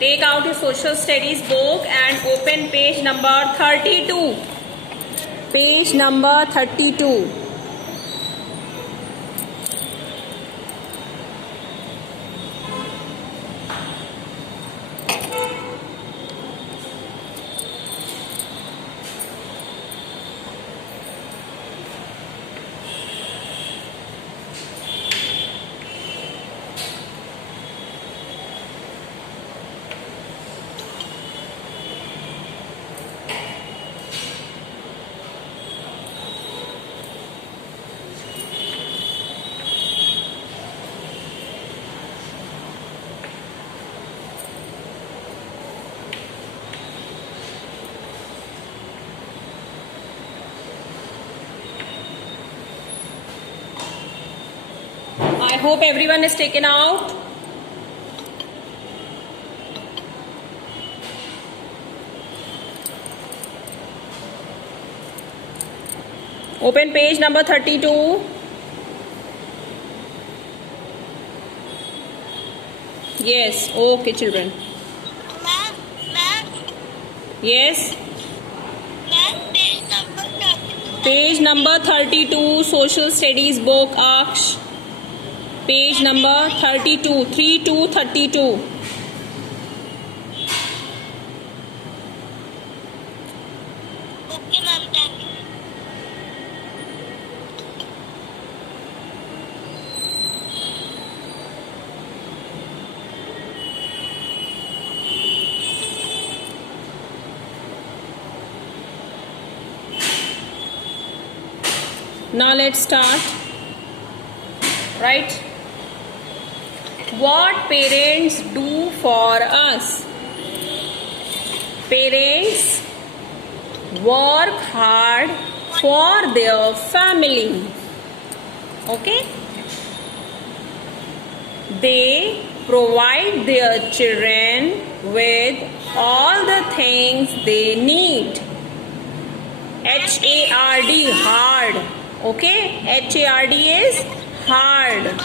Take out your social studies book and open page number 32. Page number 32. I hope everyone is taken out. Open page number 32. Yes, okay children. Yes. Page number 32, social studies book Aksh. Page number 32, 3232. Okay, ma'am, thank you. Now let's start. Right? What parents do for us? Parents work hard for their family. Okay? They provide their children with all the things they need. H-A-R-D, hard. Okay? H-A-R-D is hard.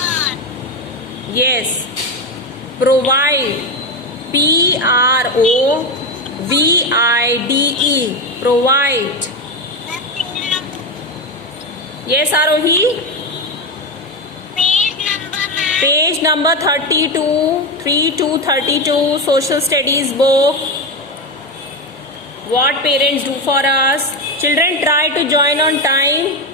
Yes. Provide. P-R-O-V-I-D-E. Provide. Yes, Arohi? Page number 32. 3232. Social studies book. What parents do for us? Children, try to join on time.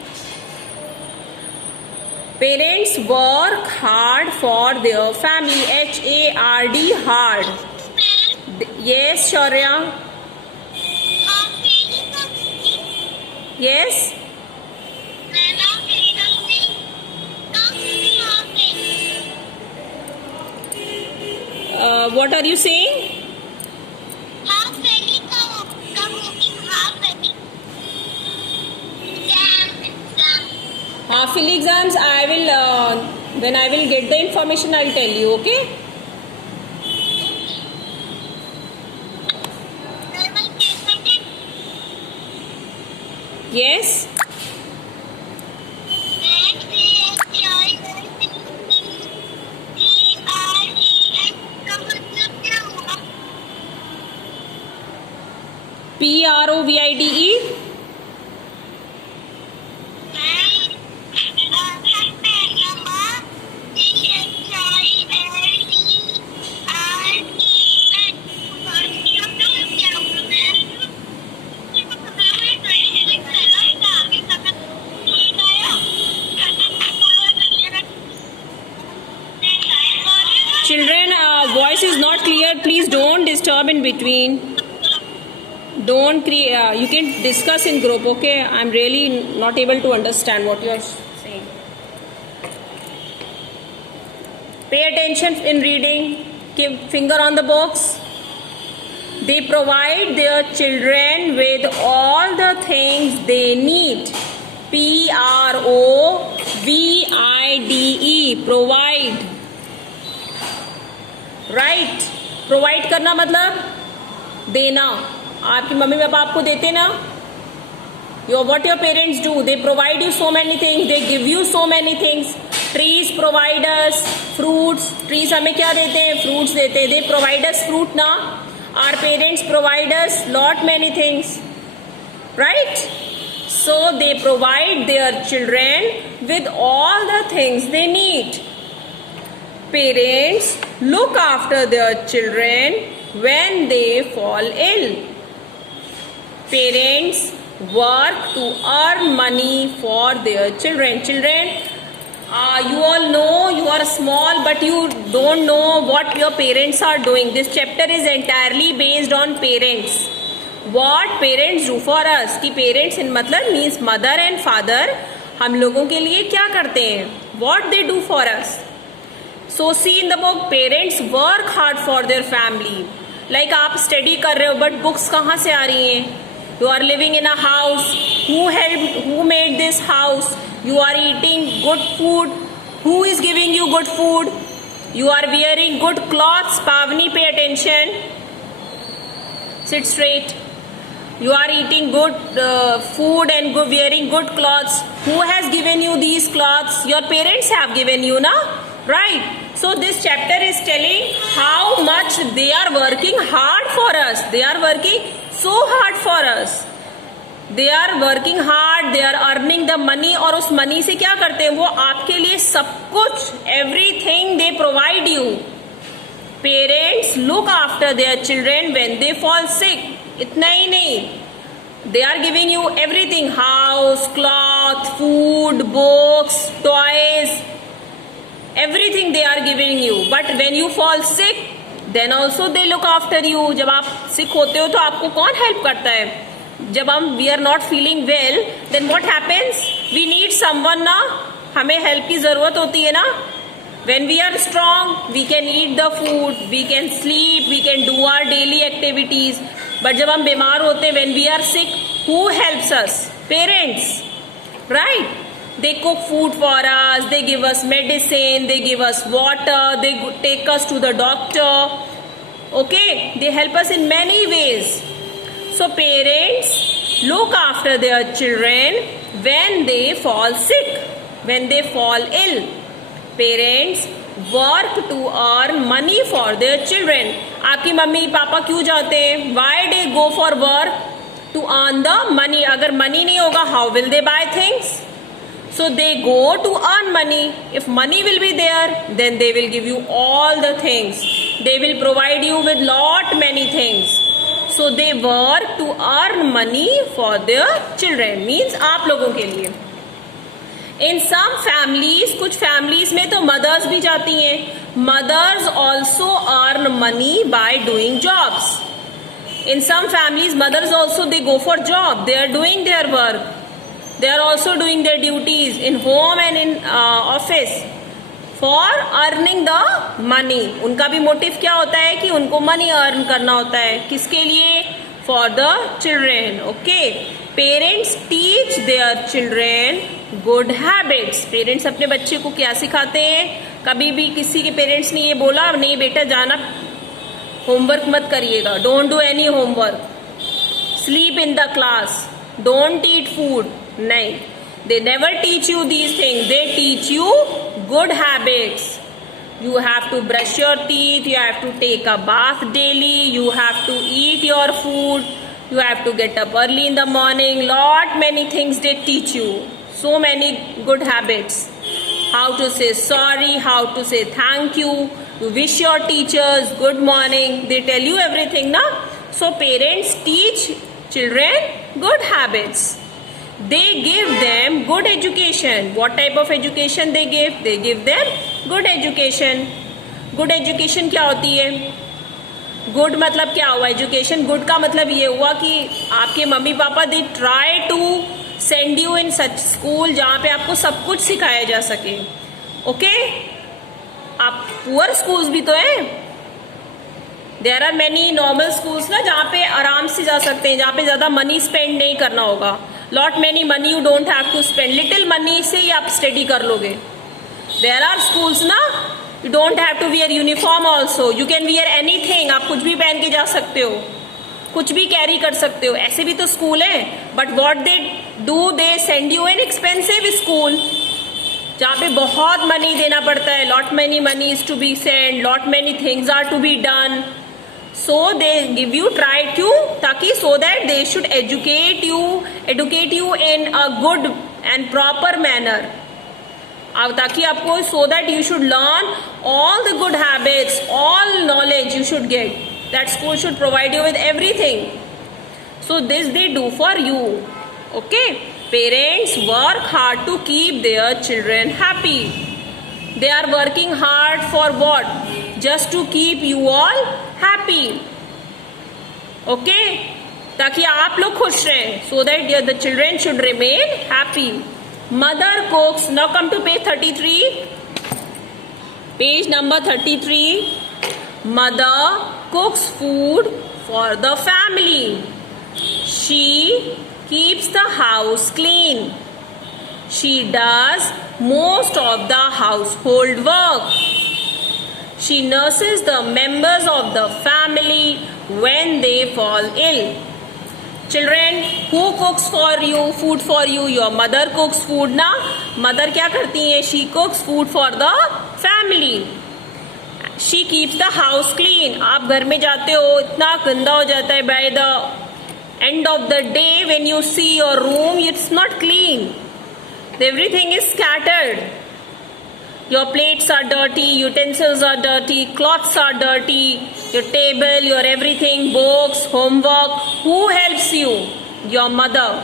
Parents work hard for their family. H-A-R-D, hard. Yes, Shaurya. Yes. What are you saying? Half-yearly exams, I will, when I will get the information, I will tell you, okay? Yes? P-R-O-V-I-D-E? Children, voice is not clear. Please don't disturb in between. Don't create. You can discuss in group, okay? I'm really not able to understand what you are saying. Pay attention in reading. Keep finger on the box. They provide their children with all the things they need. P-R-O-V-I-D-E. Provide. Right provide करना मतलब देना. आपकी mummy papa आपको देते ना. What your parents do, they provide you so many things, they give you so many things. Trees provide us fruits, trees हमें क्या देते हैं? फ्रूट्स देते हैं. दे प्रोवाइड अस फ्रूट ना. Our parents provide us lot many things, right? So they provide their children with all the things they need. Parents look after their children when they fall ill. Parents work to earn money for their children. Children, you all know you are small, but you don't know what your parents are doing. This chapter is entirely based on parents. What parents do for us. कि parents in मतलब means mother and father हम लोगों के लिए क्या करते हैं? What they do for us. So see in the book, parents work hard for their family. Like आप study कर रहे हो, but books कहाँ से आ रही हैं? You are living in a house. Who made this house? You are eating good food. Who is giving you good food? You are wearing good clothes. Pavni, pay attention. Sit straight. You are eating good food and wearing good clothes. Who has given you these clothes? Your parents have given you, na? Right? So this chapter is telling how much they are working hard for us. They are working so hard for us. They are working hard. They are earning the money. और उस money से क्या करते हैं? वो आपके लिए सब कुछ, everything they provide you. Parents look after their children when they fall sick. इतना ही नहीं. They are giving you everything: house, cloth, food, books, toys. Everything they are giving you. But when you fall sick, then also they look after you. जब आप sick होते हो तो आपको कौन help करता है? जब हम we are not feeling well, then what happens? We need someone ना. हमें help की जरूरत होती है ना. When we are strong, we can eat the food, we can sleep, we can do our daily activities. But जब हम बीमार होते हैं, when we are sick, who helps us? Parents, right? They cook food for us, they give us medicine, they give us water, they take us to the doctor. Okay, they help us in many ways. So parents look after their children when they fall sick, when they fall ill. Parents work to earn money for their children. आपकी mummy पापा क्यों जाते हैं? Why they go for work? To earn the money. अगर money नहीं होगा, how will they buy things? So they go to earn money. If money will be there, then they will give you all the things. They will provide you with lot many things. So they work to earn money for their children. Means आप लोगों के लिए. In some families, कुछ families में तो mothers भी जाती हैं. Mothers also earn money by doing jobs. In some families, mothers also they go for job. They are doing their work. They are also doing their duties in home and in office for earning the money. उनका भी motive क्या होता है कि उनको money earn करना होता है. किसके लिए? For the children. Okay. Parents teach their children good habits. Parents अपने बच्चे को क्या सिखाते हैं? कभी भी किसी के पेरेंट्स ने ये बोला नहीं बेटा जाना होमवर्क मत करिएगा. Don't do any homework. Sleep in the class. Don't eat food. नहीं, they never teach you these things. They teach you good habits. You have to brush your teeth, you have to take a bath daily, you have to eat your food, you have to get up early in the morning. Lot many things they teach you. So many good habits. How to say sorry, how to say thank you, you wish your teachers good morning. They tell you everything, na? So parents teach children good habits. They give them good education. What type of education they give? They give them good education. Good education क्या होती है? Good मतलब क्या हुआ? Education good का मतलब ये हुआ कि आपके mummy papa they try to send you in such school जहाँ पे आपको सब कुछ सिखाया जा सके. Okay? आप poor schools भी तो हैं. There are many normal schools ना जहाँ पे आराम से जा सकते हैं, जहाँ पे ज़्यादा money spend नहीं करना होगा. Lot many money you don't have to spend. Little money से ही आप study कर लोगे. There are schools ना, you don't have to wear uniform also. You can wear anything. आप कुछ भी पहन के जा सकते हो, कुछ भी कैरी कर सकते हो. ऐसे भी तो स्कूल है. But what they do, they send you an expensive school. जहाँ पे बहुत मनी देना पड़ता है, lot many money is to be send, lot many things are to be done. So they give you, try to, ताकि so that they should educate you in a good and proper manner. अब ताकि आपको so that you should learn all the good habits, all knowledge you should get. That school should provide you with everything. So this they do for you. Okay? Parents work hard to keep their children happy. They are working hard for what? Just to keep you all happy. Okay? ताकि आप लोग खुश रहें. So that the children should remain happy. Mother cooks. Now come to page 33. Page number 33. Mother cooks food for the family. She keeps the house clean. She does most of the household work. She nurses the members of the family when they fall ill. Children, who cooks for you food for you? Your mother cooks food ना. Mother क्या करती है? She cooks food for the family. She keeps the house clean. आप घर में जाते हो, इतना गंदा हो जाता है. By the end of the day, when you see your room, it's not clean. Everything is scattered. Your plates are dirty, utensils are dirty, cloths are dirty, your table, your everything, books, homework. Who helps you? Your mother.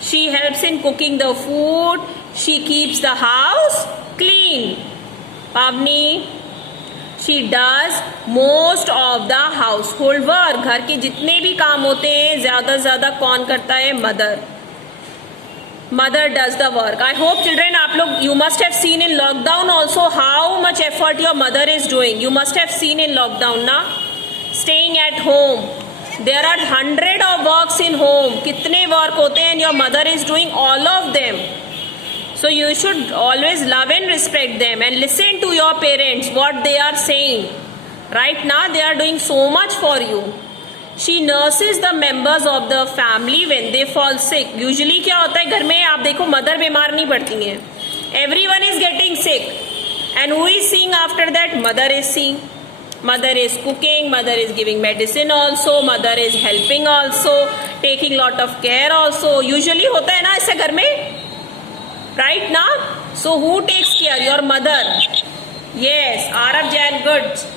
She helps in cooking the food. She keeps the house clean. Pavni, she does most of the household work. घर के जितने भी काम होते हैं ज़्यादा से ज़्यादा कौन करता है? Mother. Mother does the work. I hope children, आप लोग, you must have seen in lockdown also how much effort your mother is doing. You must have seen in lockdown ना, staying at home. There are 100 of works in home. कितने work होते हैं? Your mother is doing all of them. So you should always love and respect them and listen to your parents what they are saying. Right now they are doing so much for you. She nurses the members of the family when they fall sick. Usually क्या होता है घर में? आप देखो mother बीमार नहीं पड़ती हैं. Everyone is getting sick. And who is seeing after that? Mother is seeing. Mother is cooking. Mother is giving medicine also. Mother is helping also. Taking lot of care also. Usually होता है ना ऐसे घर में? Right now? So who takes care? Your mother. Yes. Arav Jain, good.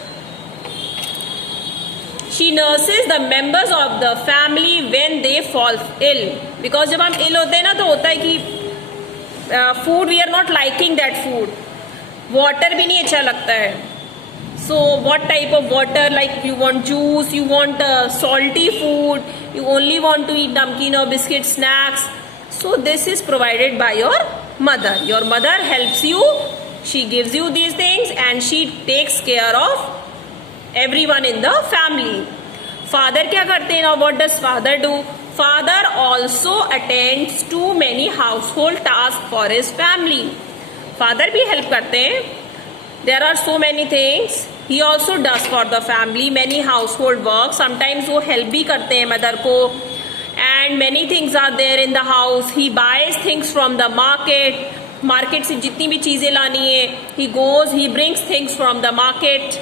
She nurses the members of the family when they fall ill. Because जब हम ill होते हैं ना तो होता है कि food we are not liking that food. Water भी नहीं अच्छा लगता है. So what type of water? Like you want juice, you want salty food, you only want to eat namkeen or biscuit snacks. So this is provided by your mother. Your mother helps you. She gives you these things and she takes care of everyone in the family. Father क्या करते हैं? Now what does father do? Father also attends to many household tasks for his family. Father भी help करते हैं. There are so many things he also does for the family. Many household work. Sometimes वो help भी करते हैं mother को. And many things are there in the house. He buys things from the market. Market से जितनी भी चीजें लानी है, he goes, he brings things from the market.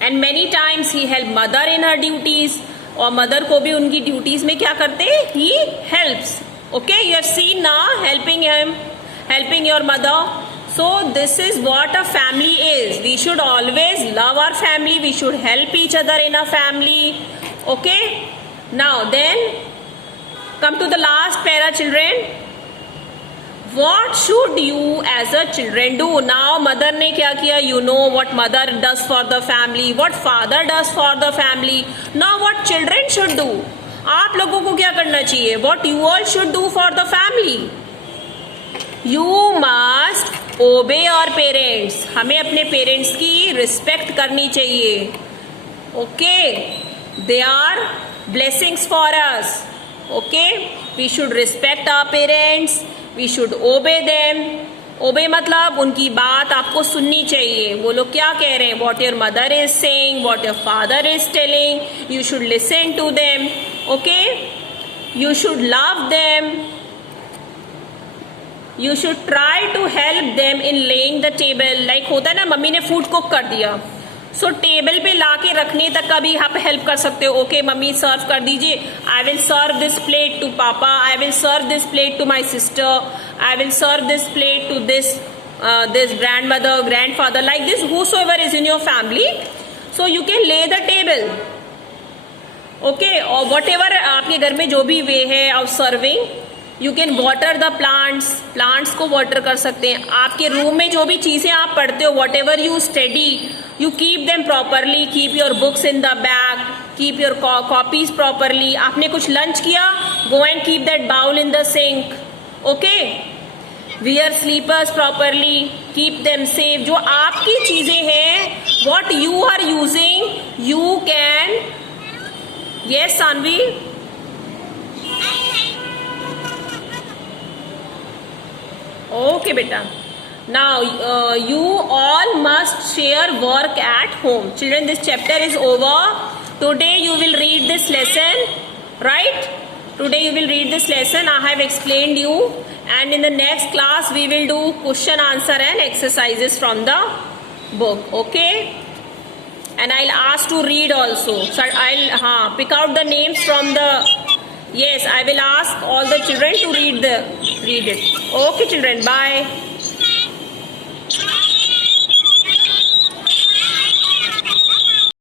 And many times he help mother in her duties. और mother को भी उनकी duties में क्या करते हैं? He helps. Okay, you have seen now helping him, helping your mother. So this is what a family is. We should always love our family. We should help each other in a family. Okay. Now then, come to the last para, children. What should you as a children do? Now mother ने क्या किया? You know what mother does for the family, what father does for the family. Now what children should do? आप लोगों को क्या करना चाहिए? What you all should do for the family? You must obey your parents. हमें अपने parents की respect करनी चाहिए. Okay? They are blessings for us. Okay? We should respect our parents. We should obey them. Obey मतलब उनकी बात आपको सुननी चाहिए. वो लोग क्या कह रहे हैं? What your mother is saying, what your father is telling, you should listen to them. Okay? You should love them. You should try to help them in laying the table. Like होता है ना, mummy ने food cook कर दिया, सो table पे ला के रखने तक का भी आप हेल्प कर सकते हो. ओके मम्मी सर्व कर दीजिए. I will serve this plate to papa. I will serve this plate to my sister. I will serve this plate to this grandmother, grandfather, like this whosoever is in your family. So you can lay the table. Okay और what ever आपके घर में जो भी वे है of serving, you can water the plants. Plants को water कर सकते हैं. आपके रूम में जो भी चीजें आप पढ़ते हो, whatever you study, you keep them properly. Keep your books in the bag, keep your copies properly. आपने कुछ लंच किया, go and keep that bowl in the sink. Okay, wear slippers properly, keep them safe. जो आपकी चीजें हैं, what you are using, you can. Yes, Sanvi. Okay, beta. Now, you all must share work at home. Children, this chapter is over. Today you will read this lesson, right? Today you will read this lesson. I have explained you. And in the next class, we will do question, answer and exercises from the book. Okay? And I'll ask to read also. So I'll pick out the names from the. Yes, I will ask all the children to read it. Okay, children. Bye.